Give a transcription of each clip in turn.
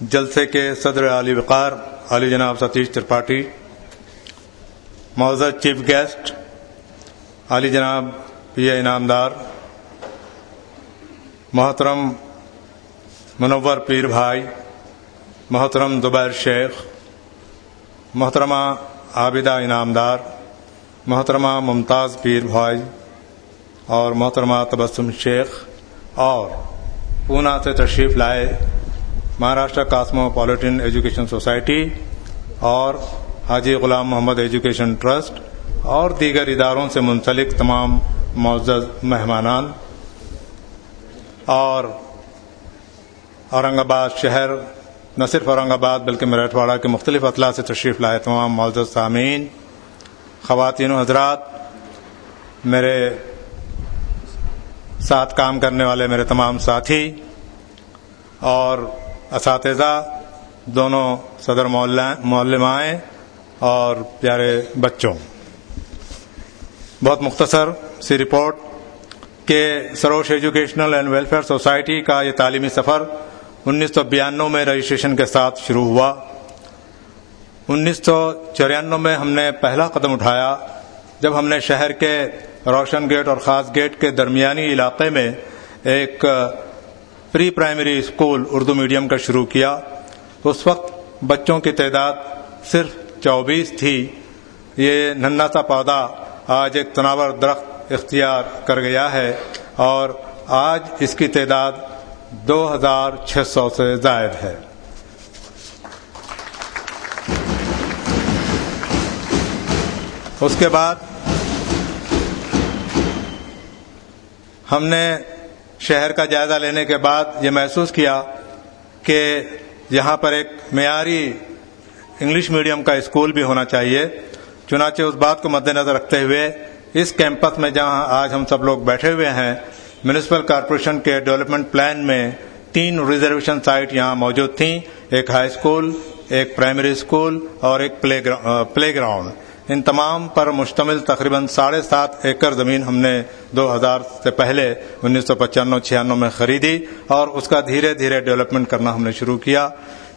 جلسے کے صدر عالی وقار علی جناب ستیش ترپاٹھی، معزز چیف گیسٹ علی جناب پی اے انعامدار، محترم منور پیر بھائی، محترم زبیر شیخ، محترمہ عابدہ انعامدار، محترمہ ممتاز پیر بھائی اور محترمہ تبسم شیخ، اور پونا سے تشریف لائے مہاراشٹر کاسموپولیٹن ایجوکیشن سوسائٹی اور حاجی غلام محمد ایجوکیشن ٹرسٹ اور دیگر اداروں سے منسلک تمام معزز مہمانان، اور اورنگ آباد شہر، نہ صرف اورنگ آباد بلکہ مراٹھواڑہ کے مختلف اضلاع سے تشریف لائے تمام معزز سامعین، خواتین و حضرات، میرے ساتھ کام کرنے والے میرے تمام ساتھی اور اساتذہ، دونوں صدر معلمائیں اور پیارے بچوں، بہت مختصر سی رپورٹ کہ Sarosh educational and welfare society کا یہ تعلیمی سفر 1992 میں رجسٹریشن کے ساتھ شروع ہوا۔ 1994 میں ہم نے پہلا قدم اٹھایا جب ہم نے شہر کے روشن گیٹ اور خاص گیٹ کے درمیانی علاقے میں ایک پری پرائمری اسکول اردو میڈیم کا شروع کیا۔ اس وقت بچوں کی تعداد صرف 24 تھی۔ یہ ننھا سا پودا آج ایک تناور درخت اختیار کر گیا ہے اور آج اس کی تعداد 2600 سے زائد ہے۔ اس کے بعد ہم نے شہر کا جائزہ لینے کے بعد یہ محسوس کیا کہ یہاں پر ایک معیاری انگلش میڈیم کا اسکول بھی ہونا چاہیے۔ چنانچہ اس بات کو مد نظر رکھتے ہوئے اس کیمپس میں جہاں آج ہم سب لوگ بیٹھے ہوئے ہیں، میونسپل کارپوریشن کے ڈیولپمنٹ پلان میں 3 ریزرویشن سائٹ یہاں موجود تھیں، ایک ہائی اسکول، ایک پرائمری اسکول اور ایک پلے گراؤنڈ۔ ان تمام پر مشتمل تقریباً 7.5 ایکڑ زمین ہم نے 2000 سے پہلے 1995-96 میں خریدی اور اس کا دھیرے دھیرے ڈیولپمنٹ کرنا ہم نے شروع کیا۔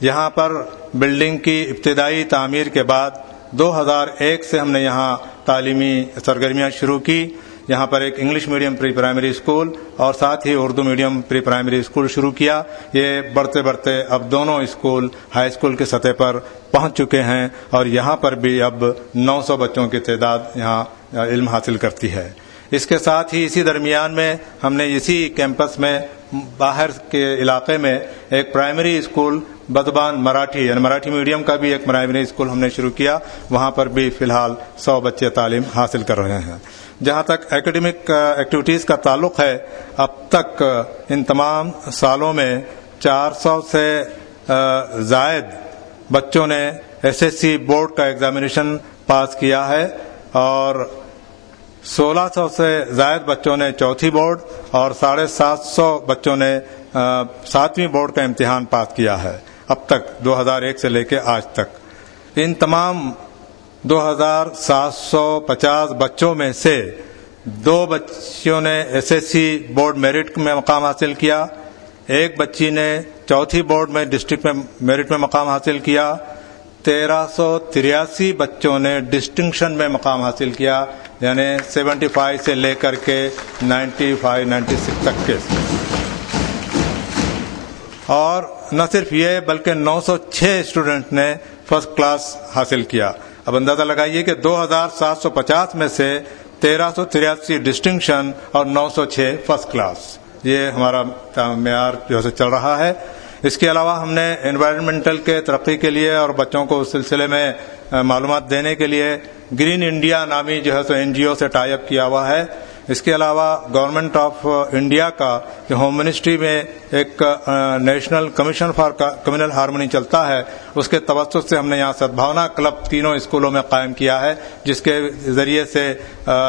یہاں پر بلڈنگ کی ابتدائی تعمیر کے بعد 2001 سے ہم نے یہاں تعلیمی سرگرمیاں شروع کی۔ یہاں پر ایک انگلش میڈیم پری پرائمری اسکول اور ساتھ ہی اردو میڈیم پری پرائمری اسکول شروع کیا۔ یہ بڑھتے بڑھتے اب دونوں اسکول ہائی اسکول کی سطح پر پہنچ چکے ہیں اور یہاں پر بھی اب 900 بچوں کی تعداد یہاں علم حاصل کرتی ہے۔ اس کے ساتھ ہی اسی درمیان میں ہم نے اسی کیمپس میں باہر کے علاقے میں ایک پرائمری اسکول بدبان مراٹھی یعنی مراٹھی میڈیم کا بھی ایک پرائمری اسکول ہم نے شروع کیا۔ وہاں پر بھی فی الحال 100 بچے تعلیم حاصل کر رہے ہیں۔ جہاں تک ایکیڈمک ایکٹیویٹیز کا تعلق ہے، اب تک ان تمام سالوں میں 400 سے زائد بچوں نے SSC بورڈ کا ایگزامینیشن پاس کیا ہے اور 1600 سے زائد بچوں نے چوتھی بورڈ اور 750 بچوں نے 7ویں بورڈ کا امتحان پاس کیا ہے اب تک 2001 سے لے کے آج تک۔ ان تمام 2750 بچوں میں سے 2 بچیوں نے SSC بورڈ میرٹ میں مقام حاصل کیا، ایک بچی نے چوتھی بورڈ میں ڈسٹرکٹ میں میرٹ میں مقام حاصل کیا، 1383 بچوں نے ڈسٹنکشن میں مقام حاصل کیا، یعنی 75 سے لے کر کے 95-96 تک کے۔ اور نہ صرف یہ بلکہ 906 اسٹوڈنٹ نے فرسٹ کلاس حاصل کیا۔ اب اندازہ لگائیے کہ 2750 میں سے 1383 ڈسٹنکشن اور 906 فرسٹ کلاس، یہ ہمارا معیار جو ہے چل رہا ہے۔ اس کے علاوہ ہم نے انوائرمنٹل کے ترقی کے لیے اور بچوں کو اس سلسلے میں معلومات دینے کے لیے گرین انڈیا نامی جو ہے سو NGO سے ٹائی اپ کیا ہوا ہے۔ اس کے علاوہ گورنمنٹ آف انڈیا کا جو ہوم منسٹری میں ایک national commission for communal harmony چلتا ہے، اس کے توسط سے ہم نے یہاں سدبھاونا کلب تینوں اسکولوں میں قائم کیا ہے، جس کے ذریعے سے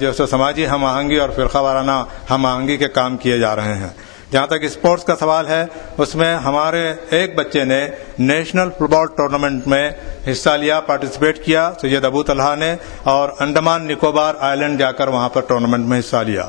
جو ہے سماجی ہم آہنگی اور فرقہ وارانہ ہم آہنگی کے کام کیے جا رہے ہیں۔ جہاں تک اسپورٹس کا سوال ہے، اس میں ہمارے ایک بچے نے نیشنل فٹ بال ٹورنامنٹ میں حصہ لیا، پارٹیسپیٹ کیا، سید ابو طلحہ نے، اور انڈمان نکوبار آئی لینڈ جا کر وہاں پر ٹورنامنٹ میں حصہ لیا۔